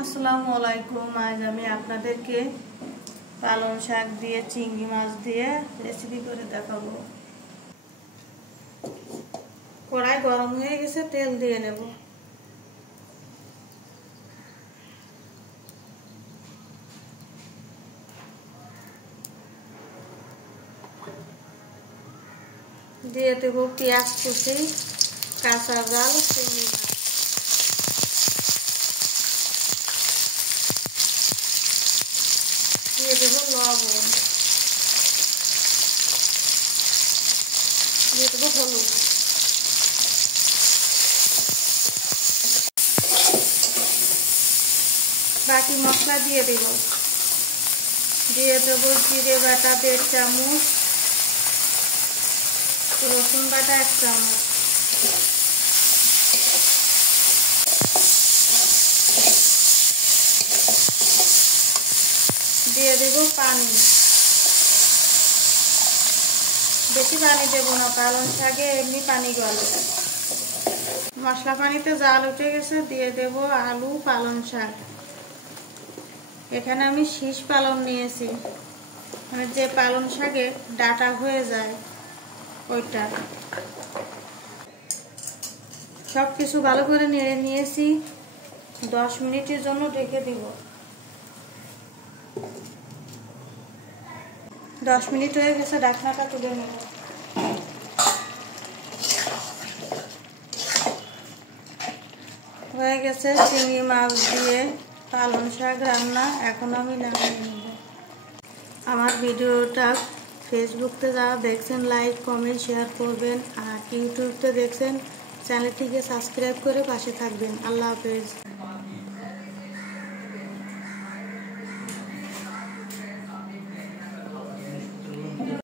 আসসালামু আলাইকুম। আজ আমি আপনাদেরকে পালং শাক দিয়ে চিংড়ি মাছ দিয়ে রেসিপি করে দেখাবো। কড়াই গরম হয়ে গেছে, তেল দিয়ে নেব। দিয়ে দেব পেঁয়াজ কুচি, কাঁচা জাল, চিংড়ি মাছ। দিয়ে দেব লবণ, দিয়ে দেব হলুদ, বাকি মশলা দিয়ে দেব। দিয়ে দেব জিরে বাটা 1.5 চামচ, রসুন বাটা 1 চামচ, দিয়ে দেব পানি। বেশি পানি দেব না, পালং শাকে এমনি পানি গলে। মশলা পানিতে জাল উঠে গেছে, দিয়ে দেব আলু, পালং শাক। এখানে আমি শীষ পালং নিয়েছি, মানে যে পালং শাকে ডাটা হয়ে যায় ওইটা। সব কিছু ভালো করে নেড়ে নিয়েছি, 10 মিনিটের জন্য ঢেকে দিব। 10 মিনিট হয়ে গেছে, ঢাকনাটা তুলে নেব। হয়ে গেছে চিংড়ি মাছ দিয়ে পালং শাক রান্না। এখন আমি নামিয়ে নেব। আমার ভিডিওটা ফেসবুকতে যারা দেখছেন লাইক কমেন্ট শেয়ার করবেন, আর ইউটিউবতে দেখছেন চ্যানেলটিকে সাবস্ক্রাইব করে পাশে থাকবেন। আল্লাহ হাফেজ।